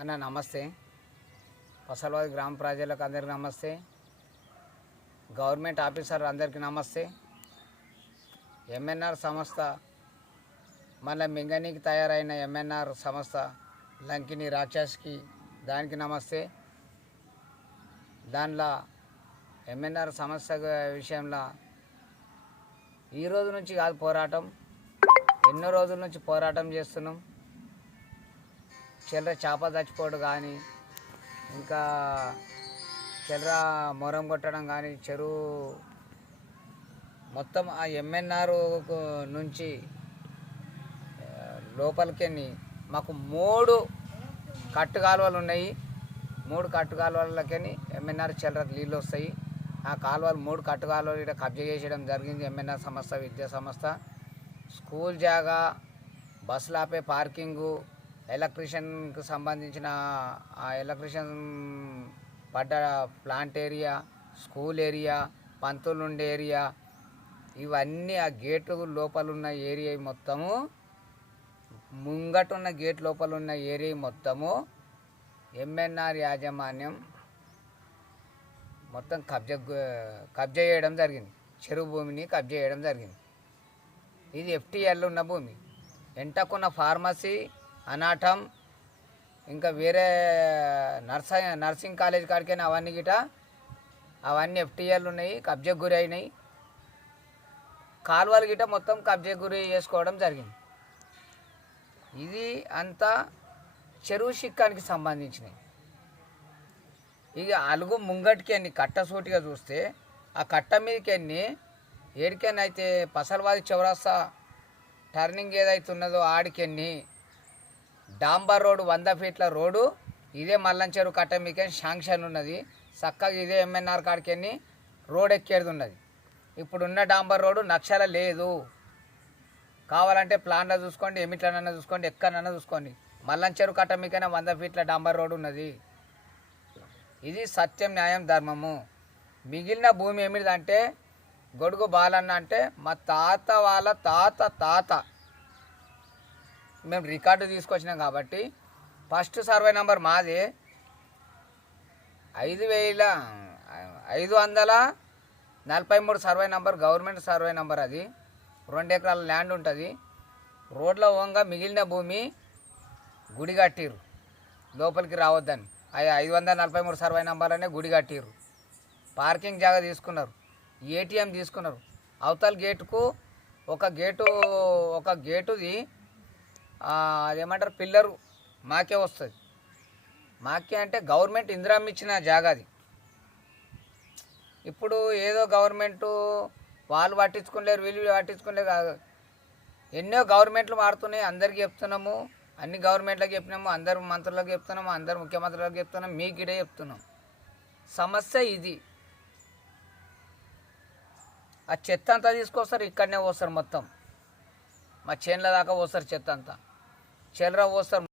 అన్న నమస్తే. పసలవాది గ్రామ ప్రజలకు అందరికీ నమస్తే. గవర్నమెంట్ ఆఫీసర్ అందరికీ నమస్తే. ఎంఎన్ఆర్ సంస్థ మళ్ళీ మింగనీకి తయారైన ఎంఎన్ఆర్ సంస్థ లంకిని రాక్షస్కి దానికి నమస్తే. దానిలో ఎంఎన్ఆర్ సమస్య విషయంలో ఈ రోజు నుంచి కాదు పోరాటం, ఎన్నో రోజుల నుంచి పోరాటం చేస్తున్నాం. చిల్లర చేప చచ్చిపోవడం కానీ, ఇంకా చిల్లర మొరం కొట్టడం కానీ, చెరువు మొత్తం ఆ ఎంఎన్ఆర్ నుంచి లోపలికి మాకు 3 కట్టు కాలువలు ఉన్నాయి. 3 కట్టు కాలువలకి ఎంఎన్ఆర్ చిల్లరకు నీళ్ళు వస్తాయి. ఆ కాలువలు 3 కట్టు కాలువలు ఇక్కడ కబ్జా చేసేయడం జరిగింది. ఎంఎన్ఆర్ సంస్థ విద్యా సంస్థ స్కూల్ జాగా, బస్సులు ఆపే పార్కింగు, ఎలక్ట్రీషియన్కి సంబంధించిన ఆ ఎలక్ట్రీషియన్ పడ్డ ప్లాంట్ ఏరియా, స్కూల్ ఏరియా, పంతులు ఉండే ఏరియా, ఇవన్నీ ఆ గేటు లోపల ఉన్న ఏరియా మొత్తము, ముంగటున్న గేట్ లోపల ఉన్న ఏరియా మొత్తము ఎంఎన్ఆర్ యాజమాన్యం మొత్తం కబ్జా చేయడం జరిగింది. చెరువు భూమిని కబ్జా చేయడం జరిగింది. ఇది ఎఫ్టీఎల్ ఉన్న భూమి. ఎంటకున్న ఫార్మసీ, అనాటం, ఇంకా వేరే నర్సింగ్ కాలేజ్ కాడికైనా అవన్నీ ఎఫ్టీఎల్ ఉన్నాయి, కబ్జా గురి అయినాయి. కాలువలు గిట మొత్తం కబ్జా గురి చేసుకోవడం జరిగింది. ఇది అంతా చెరువు శిక్కానికి సంబంధించినవి. ఇక అలుగు ముంగటికి కట్టసూటిగా చూస్తే ఆ కట్ట మీదకి ఏడికైతే పసలవాది చౌరస్తా టర్నింగ్ ఏదైతే ఉన్నదో ఆడికి డాంబర్ రోడ్డు 100 ఫీట్ల రోడ్డు ఇదే మల్లంచెరువు కట్ట మీకే శాంక్షన్ ఉన్నది. చక్కగా ఇదే ఎంఎన్ఆర్ కాడికి రోడ్ ఎక్కేది ఉన్నది. ఇప్పుడున్న డాంబర్ రోడ్డు నక్షల లేదు. కావాలంటే ప్లాన్లో చూసుకోండి, ఎమిట్లనన్నా చూసుకోండి, ఎక్కడన్నా చూసుకోండి. మల్లంచెరువు కట్ట మీకైనా 100 ఫీట్ల డాంబర్ రోడ్డు ఉన్నది. ఇది సత్యం, న్యాయం, ధర్మము. మిగిలిన భూమి ఏమిటిదంటే గొడుగు బాలన్న అంటే మా తాత వాళ్ళ తాత మేము రికార్డు తీసుకొచ్చినాం కాబట్టి ఫస్ట్ సర్వే నెంబర్ మాది 5543 survey number, government survey number. అది 2 ఎకరాల ల్యాండ్ ఉంటుంది. రోడ్ల ఓంగా మిగిలిన భూమి గుడి కట్టిరు, లోపలికి రావద్దని. 543 సర్వే నెంబర్ అనే గుడి కట్టిరు. పార్కింగ్ జాగా తీసుకున్నారు, ఏటీఎం తీసుకున్నారు. అవతల గేటుకు ఒక గేటుది అదేమంటారు పిల్లరు మాకే వస్తుంది. మాకే అంటే గవర్నమెంట్ ఇందిరామ్మ ఇచ్చిన జాగాది. ఇప్పుడు ఏదో గవర్నమెంటు వాళ్ళు పట్టించుకోలేరు, వీళ్ళు పట్టించుకోలేరు. ఎన్నో గవర్నమెంట్లు మారుతున్నాయి, అందరికీ చెప్తున్నాము. అన్ని గవర్నమెంట్లకు చెప్పినాము, అందరు మంత్రులకు చెప్తున్నాము, అందరు ముఖ్యమంత్రులకు చెప్తున్నాము, మీకు ఇడే చెప్తున్నాం. సమస్య ఇది. ఆ చెత్త అంతా తీసుకొస్తారు, ఇక్కడనే పోస్తారు. మొత్తం మా చేనుల దాకా పోస్తారు చెత్త అంతా. చెల్లర పోస్తారు.